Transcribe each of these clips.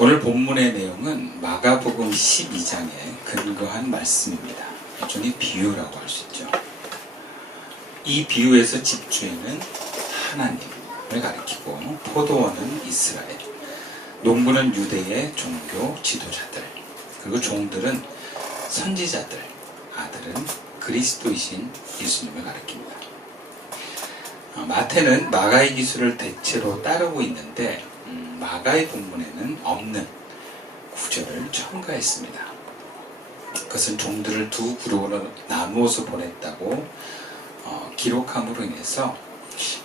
오늘 본문의 내용은 마가복음 12장에 근거한 말씀입니다. 일종의 비유라고 할 수 있죠. 이 비유에서 집주인은 하나님을 가리키고 포도원은 이스라엘, 농부는 유대의 종교 지도자들, 그리고 종들은 선지자들, 아들은 그리스도이신 예수님을 가리킵니다. 마태는 마가의 기술을 대체로 따르고 있는데 마가의 본문에는 없는 구절을 첨가했습니다. 그것은 종들을 두 그룹으로 나누어서 보냈다고 기록함으로 인해서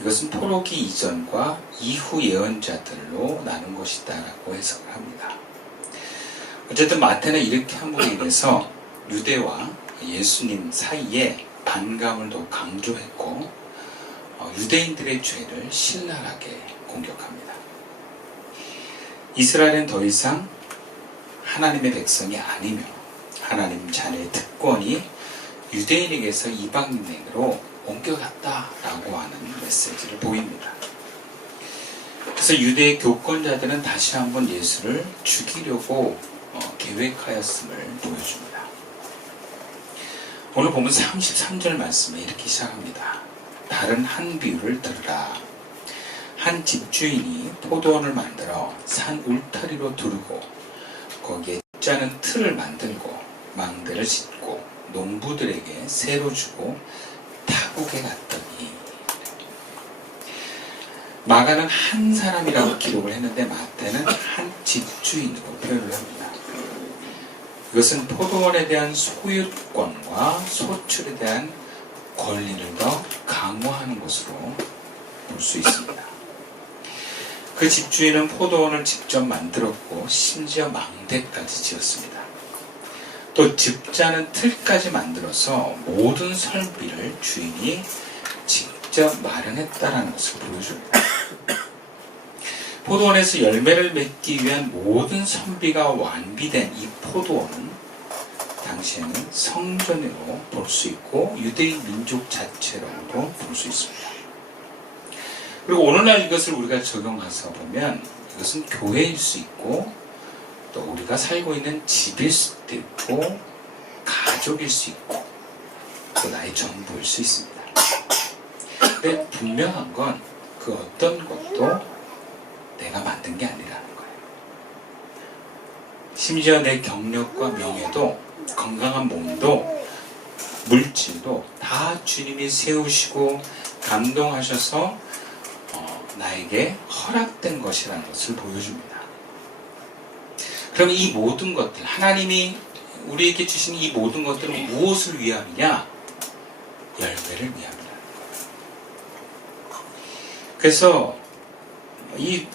이것은 포로기 이전과 이후 예언자들로 나눈 것이다 라고 해석을 합니다. 어쨌든 마태는 이렇게 함으로 인해서 유대와 예수님 사이에 반감을 더 강조했고 유대인들의 죄를 신랄하게 공격합니다. 이스라엘은 더 이상 하나님의 백성이 아니며 하나님 자녀의 특권이 유대인에게서 이방인에게로 옮겨갔다라고 하는 메시지를 보입니다. 그래서 유대의 교권자들은 다시 한번 예수를 죽이려고 계획하였음을 보여줍니다. 오늘 보면 33절 말씀에 이렇게 시작합니다. 다른 한 비유를 들으라. 한 집주인이 포도원을 만들어 산 울타리로 두르고 거기에 짜는 틀을 만들고 망대를 짓고 농부들에게 새로 주고 타국에 갔더니, 마가는 한 사람이라고 기록을 했는데 마태는 한 집주인으로 표현을 합니다. 이것은 포도원에 대한 소유권과 소출에 대한 권리를 더 강화하는 것으로 볼 수 있습니다. 그 집주인은 포도원을 직접 만들었고 심지어 망대까지 지었습니다. 또 즙자는 틀까지 만들어서 모든 설비를 주인이 직접 마련했다는 것을 보여줍니다. 포도원에서 열매를 맺기 위한 모든 선비가 완비된 이 포도원은 당시에는 성전으로 볼 수 있고 유대인 민족 자체로도 볼 수 있습니다. 그리고 오늘날 이것을 우리가 적용해서 보면 이것은 교회일 수 있고 또 우리가 살고 있는 집일 수도 있고 가족일 수 있고 또 나의 전부일 수 있습니다. 근데 분명한 건 그 어떤 것도 내가 만든 게 아니라는 거예요. 심지어 내 경력과 명예도 건강한 몸도 물질도 다 주님이 세우시고 감동하셔서 나에게 허락된 것이라는 것을 보여줍니다. 그럼 이 모든 것들, 하나님이 우리에게 주신 이 모든 것들은 무엇을 위함이냐? 열매를 위함이라는 거예요. 그래서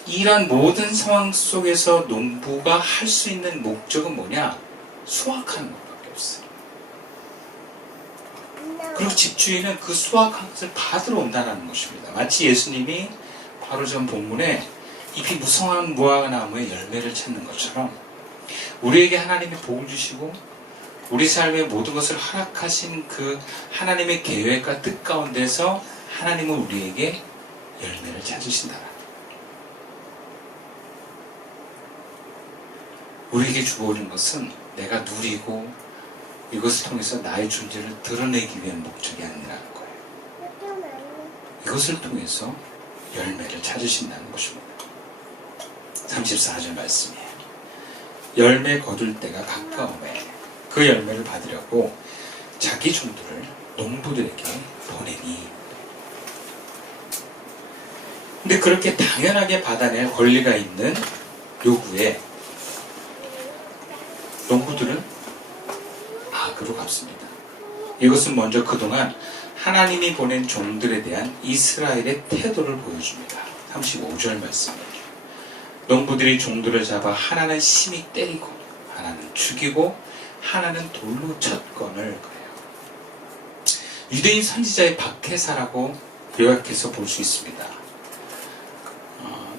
이런 모든 상황 속에서 농부가 할 수 있는 목적은 뭐냐? 수확하는 것밖에 없어요. 그리고 집주인은 그 수확한 것을 받으러 온다는 것입니다. 마치 예수님이 바로 전 본문에 잎이 무성한 무화과나무의 열매를 찾는 것처럼 우리에게 하나님이 복을 주시고 우리 삶의 모든 것을 허락하신 그 하나님의 계획과 뜻 가운데서 하나님은 우리에게 열매를 찾으신다. 우리에게 주어진 것은 내가 누리고 이것을 통해서 나의 존재를 드러내기 위한 목적이 아니라는 거예요. 이것을 통해서 열매를 찾으신다는 것입니다. 34절 말씀이에요. 열매 거둘 때가 가까우매 그 열매를 받으려고 자기 종들을 농부들에게 보내니. 근데 그렇게 당연하게 받아낼 권리가 있는 요구에 농부들은 악으로 갚습니다. 이것은 먼저 그동안 하나님이 보낸 종들에 대한 이스라엘의 태도를 보여줍니다. 35절 말씀이에요. 농부들이 종들을 잡아 하나는 심히 때리고 하나는 죽이고 하나는 돌로 쳤건을 그래요. 유대인 선지자의 박해사라고 요약해서 볼 수 있습니다.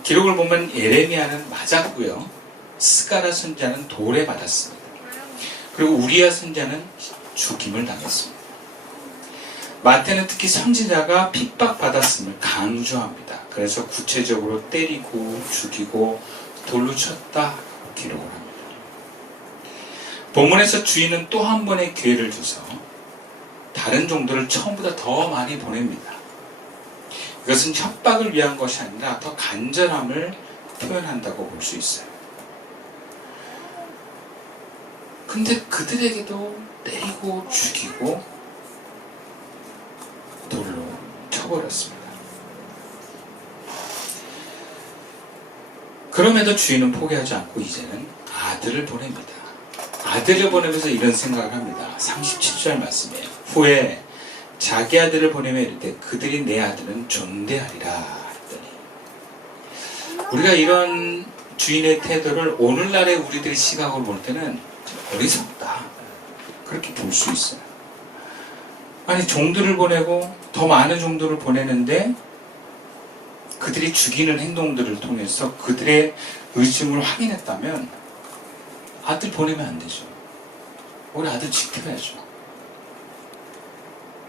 기록을 보면 예레미야는 맞았고요. 스가랴 선지자는 돌에 맞았습니다. 그리고 우리야 선지자는 죽임을 당했습니다. 마태는 특히 선지자가 핍박받았음을 강조합니다. 그래서 구체적으로 때리고 죽이고 돌로 쳤다 기록을 합니다. 본문에서 주인은 또 한 번의 기회를 줘서 다른 종들을 처음보다 더 많이 보냅니다. 이것은 협박을 위한 것이 아니라 더 간절함을 표현한다고 볼 수 있어요. 근데 그들에게도 때리고 죽이고 돌로 쳐버렸습니다. 그럼에도 주인은 포기하지 않고 이제는 아들을 보냅니다. 아들을 보내면서 이런 생각을 합니다. 37절 말씀이에요. 후에 자기 아들을 보내며 이르되 그들이 내 아들은 존대하리라 했더니, 우리가 이런 주인의 태도를 오늘날의 우리들의 시각으로 볼 때는 좀 어리석다, 그렇게 볼 수 있어요. 아니, 종들을 보내고 더 많은 종들을 보내는데 그들이 죽이는 행동들을 통해서 그들의 의심을 확인했다면 아들 보내면 안 되죠. 우리 아들 지켜야죠.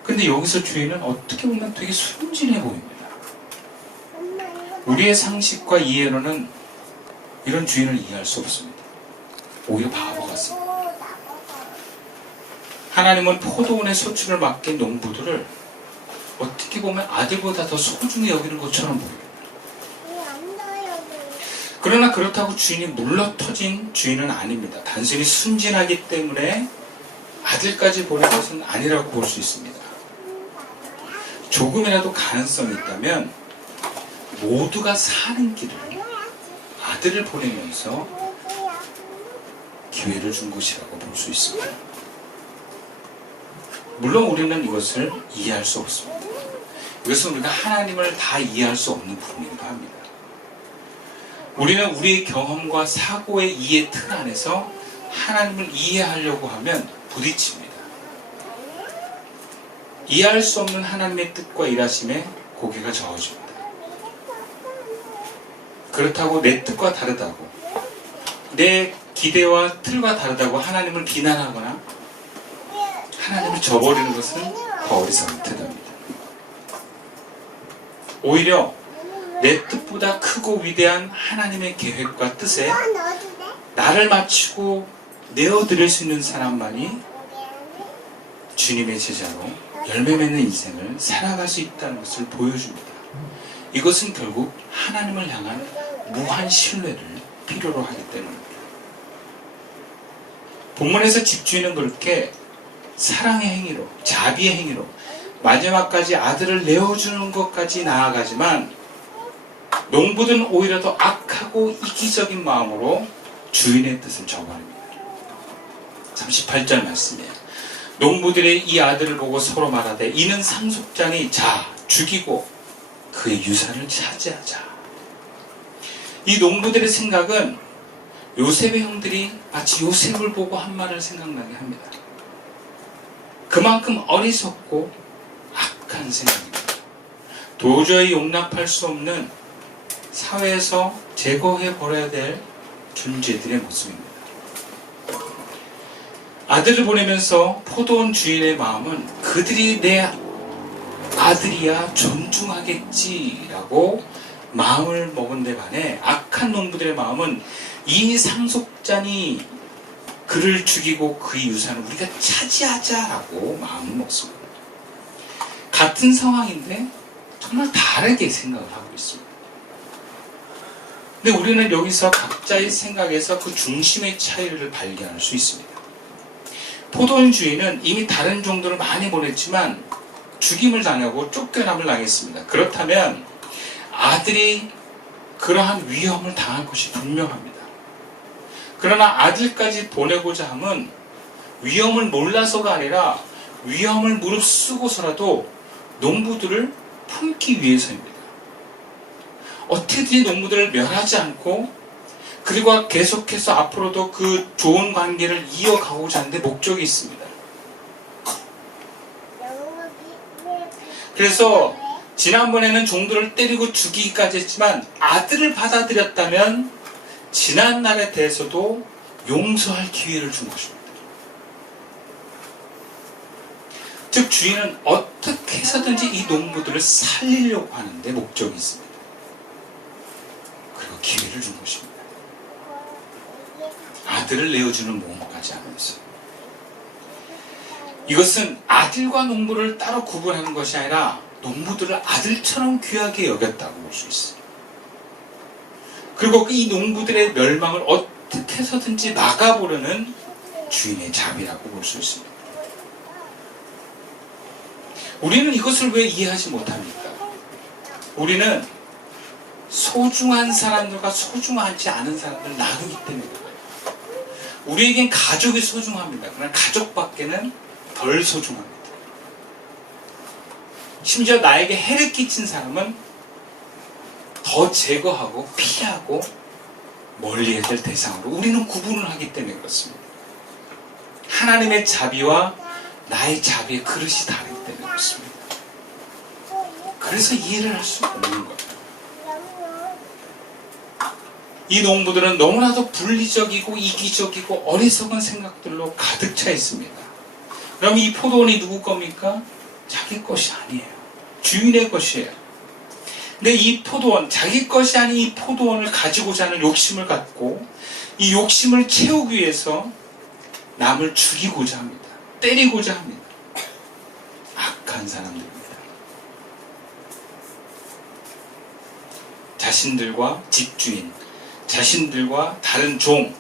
근데 여기서 주인은 어떻게 보면 되게 순진해 보입니다. 우리의 상식과 이해로는 이런 주인을 이해할 수 없습니다. 오히려 바보 같습니다. 하나님은 포도원의 소출을 맡긴 농부들을 어떻게 보면 아들보다 더 소중히 여기는 것처럼 보입니다. 그러나 그렇다고 주인이 물러터진 주인은 아닙니다. 단순히 순진하기 때문에 아들까지 보낸 것은 아니라고 볼 수 있습니다. 조금이라도 가능성이 있다면 모두가 사는 길을 아들을 보내면서 기회를 준 것이라고 볼 수 있습니다. 물론 우리는 이것을 이해할 수 없습니다. 이것은 우리가 하나님을 다 이해할 수 없는 부분이기도 합니다. 우리는 우리의 경험과 사고의 이해 틀 안에서 하나님을 이해하려고 하면 부딪힙니다. 이해할 수 없는 하나님의 뜻과 일하심에 고개가 저어집니다. 그렇다고 내 뜻과 다르다고, 내 기대와 틀과 다르다고 하나님을 비난하거나 하나님을 저버리는 것은 더 어리석은 태도입니다. 오히려 내 뜻보다 크고 위대한 하나님의 계획과 뜻에 나를 맞추고 내어드릴 수 있는 사람만이 주님의 제자로 열매 맺는 인생을 살아갈 수 있다는 것을 보여줍니다. 이것은 결국 하나님을 향한 무한 신뢰를 필요로 하기 때문입니다. 본문에서 집주인은 그렇게 사랑의 행위로, 자비의 행위로 마지막까지 아들을 내어주는 것까지 나아가지만 농부들은 오히려 더 악하고 이기적인 마음으로 주인의 뜻을 저버립니다. 38절 말씀이에요. 농부들이 이 아들을 보고 서로 말하되 이는 상속장이 자 죽이고 그의 유산을 차지하자. 이 농부들의 생각은 요셉의 형들이 마치 요셉을 보고 한 말을 생각나게 합니다. 그만큼 어리석고 악한 생각입니다. 도저히 용납할 수 없는 사회에서 제거해버려야 될 존재들의 모습입니다. 아들을 보내면서 포도원 주인의 마음은 그들이 내 아들이야 존중하겠지라고 마음을 먹은 데 반해 악한 농부들의 마음은 이 상속자니 그를 죽이고 그의 유산을 우리가 차지하자라고 마음을 먹습니다. 같은 상황인데 정말 다르게 생각을 하고 있습니다. 근데 우리는 여기서 각자의 생각에서 그 중심의 차이를 발견할 수 있습니다. 포도원 주인은 이미 다른 종들을 많이 보냈지만 죽임을 당하고 쫓겨남을 당했습니다. 그렇다면 아들이 그러한 위험을 당할 것이 분명합니다. 그러나 아들까지 보내고자 함은 위험을 몰라서가 아니라 위험을 무릅쓰고서라도 농부들을 품기 위해서입니다. 어떻게든 농부들을 멸하지 않고 그리고 계속해서 앞으로도 그 좋은 관계를 이어가고자 하는데 목적이 있습니다. 그래서 지난번에는 종들을 때리고 죽이기까지 했지만 아들을 받아들였다면 지난 날에 대해서도 용서할 기회를 준 것입니다. 즉 주인은 어떻게 해서든지 이 농부들을 살리려고 하는데 목적이 있습니다. 그리고 기회를 준 것입니다. 아들을 내어주는 모험까지 하면서, 이것은 아들과 농부를 따로 구분하는 것이 아니라 농부들을 아들처럼 귀하게 여겼다고 볼 수 있어요. 그리고 이 농부들의 멸망을 어떻게 해서든지 막아보려는 주인의 자비라고 볼 수 있습니다. 우리는 이것을 왜 이해하지 못합니까? 우리는 소중한 사람들과 소중하지 않은 사람들을 나누기 때문에 그래요. 우리에겐 가족이 소중합니다. 그러나 가족밖에는 덜 소중합니다. 심지어 나에게 해를 끼친 사람은 더 제거하고 피하고 멀리해야 될 대상으로 우리는 구분을 하기 때문에 그렇습니다. 하나님의 자비와 나의 자비의 그릇이 다르기 때문에 그렇습니다. 그래서 이해를 할 수 없는 거예요. 이 농부들은 너무나도 분리적이고 이기적이고 어리석은 생각들로 가득 차 있습니다. 그럼 이 포도원이 누구 겁니까? 자기 것이 아니에요. 주인의 것이에요. 근데 이 포도원, 자기 것이 아닌 이 포도원을 가지고자 하는 욕심을 갖고 이 욕심을 채우기 위해서 남을 죽이고자 합니다. 때리고자 합니다. 악한 사람들입니다. 자신들과 집주인, 자신들과 다른 종,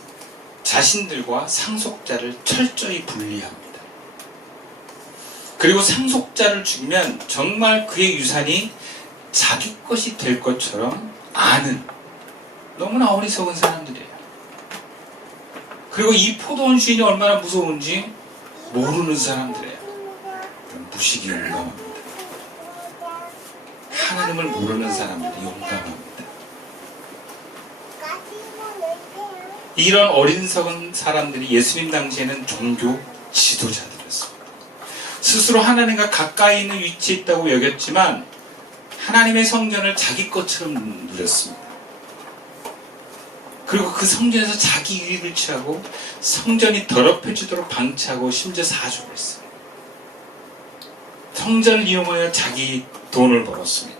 자신들과 상속자를 철저히 분리합니다. 그리고 상속자를 죽이면 정말 그의 유산이 자기 것이 될 것처럼 아는 너무나 어리석은 사람들이에요. 그리고 이 포도원 주인이 얼마나 무서운지 모르는 사람들이에요. 무식이 용감합니다. 하나님을 모르는 사람들이 용감합니다. 이런 어리석은 사람들이 예수님 당시에는 종교 지도자들이었습니다. 스스로 하나님과 가까이 있는 위치에 있다고 여겼지만 하나님의 성전을 자기 것처럼 누렸습니다. 그리고 그 성전에서 자기 유익을 취하고 성전이 더럽혀지도록 방치하고 심지어 사주를 했어요. 성전을 이용하여 자기 돈을 벌었습니다.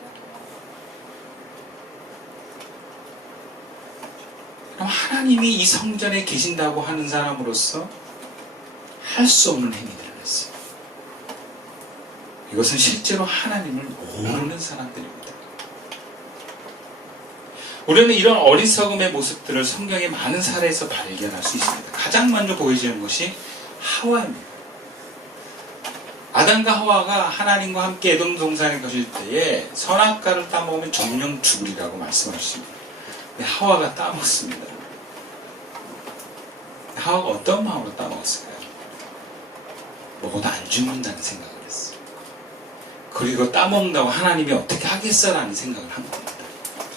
그럼 하나님이 이 성전에 계신다고 하는 사람으로서 할 수 없는 행위들을 했어요. 이것은 실제로 하나님을 모르는 사람들입니다. 우리는 이런 어리석음의 모습들을 성경의 많은 사례에서 발견할 수 있습니다. 가장 먼저 보여지는 것이 하와입니다. 아담과 하와가 하나님과 함께 에돔 동산에 거실 때에 선악과를 따먹으면 정령 죽으리라고 말씀하십니다. 근데 하와가 따먹습니다. 하와가 어떤 마음으로 따먹었을까요? 먹어도 안 죽는다는 생각을 했어요. 그리고 따먹는다고 하나님이 어떻게 하겠어라는 생각을 한 겁니다.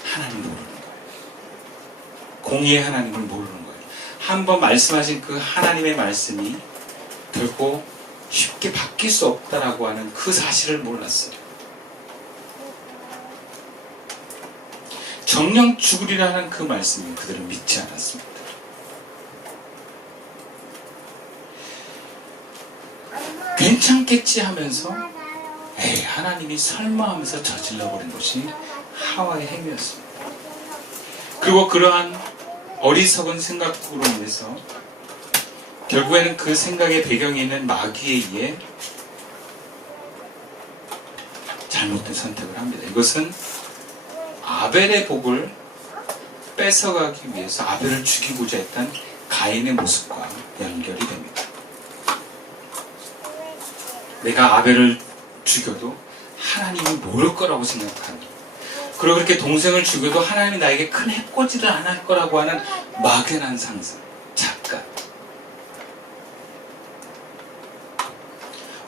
하나님 모르는 거예요. 공의의 하나님을 모르는 거예요. 한번 말씀하신 그 하나님의 말씀이 결코 쉽게 바뀔 수 없다라고 하는 그 사실을 몰랐어요. 정령 죽으리라는 그 말씀을 그들은 믿지 않았습니다. 괜찮겠지 하면서 에이 하나님이 설마 하면서 저질러버린 것이 하와의 행위였습니다. 그리고 그러한 어리석은 생각으로 인해서 결국에는 그 생각의 배경에 있는 마귀에 의해 잘못된 선택을 합니다. 이것은 아벨의 복을 뺏어가기 위해서 아벨을 죽이고자 했던 가인의 모습과 연결이 됩니다. 내가 아벨을 죽여도 하나님이 모를 거라고 생각하는, 그리고 그렇게 동생을 죽여도 하나님이 나에게 큰 해코지를 안 할 거라고 하는 막연한 상상, 착각.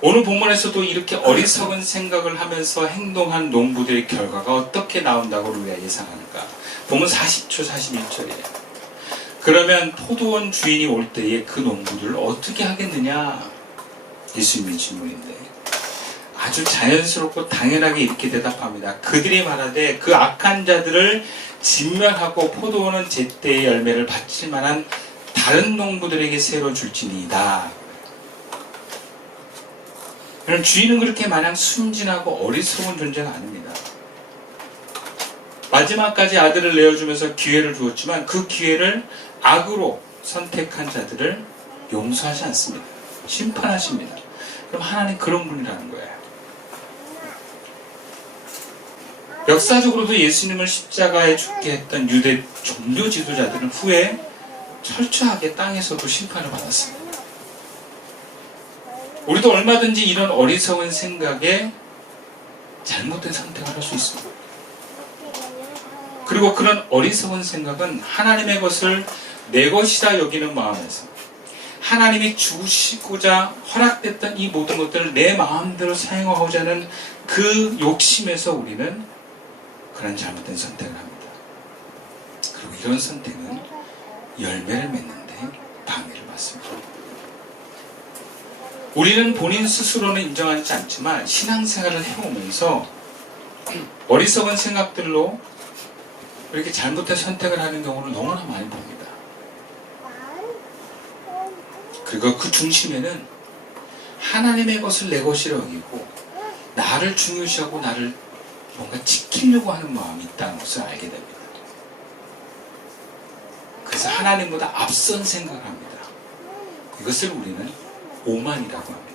오늘 본문에서도 이렇게 어리석은 생각을 하면서 행동한 농부들의 결과가 어떻게 나온다고 우리가 예상하는가? 본문 40초, 41절이에요. 그러면 포도원 주인이 올 때에 그 농부들을 어떻게 하겠느냐? 예수님의 질문인데 아주 자연스럽고 당연하게 이렇게 대답합니다. 그들이 말하되 그 악한 자들을 진멸하고 포도원은 제때의 열매를 받칠 만한 다른 농부들에게 새로 줄지니이다. 그럼 주인은 그렇게 마냥 순진하고 어리석은 존재가 아닙니다. 마지막까지 아들을 내어주면서 기회를 주었지만 그 기회를 악으로 선택한 자들을 용서하지 않습니다. 심판하십니다. 그럼 하나님 그런 분이라는 거예요. 역사적으로도 예수님을 십자가에 죽게 했던 유대 종교 지도자들은 후에 철저하게 땅에서도 심판을 받았습니다. 우리도 얼마든지 이런 어리석은 생각에 잘못된 선택을 할 수 있습니다. 그리고 그런 어리석은 생각은 하나님의 것을 내 것이라 여기는 마음에서 하나님이 주시고자 허락됐던 이 모든 것들을 내 마음대로 사용하고자 하는 그 욕심에서 우리는 그런 잘못된 선택을 합니다. 그리고 이런 선택은 열매를 맺는데 방해를 받습니다. 우리는 본인 스스로는 인정하지 않지만 신앙생활을 해오면서 어리석은 생각들로 이렇게 잘못된 선택을 하는 경우를 너무나 많이 봅니다. 그리고 그 중심에는 하나님의 것을 내 것이라 여기고 나를 중요시하고 나를 뭔가 지키려고 하는 마음이 있다는 것을 알게 됩니다. 그래서 하나님보다 앞선 생각을 합니다. 이것을 우리는 오만이라고 합니다.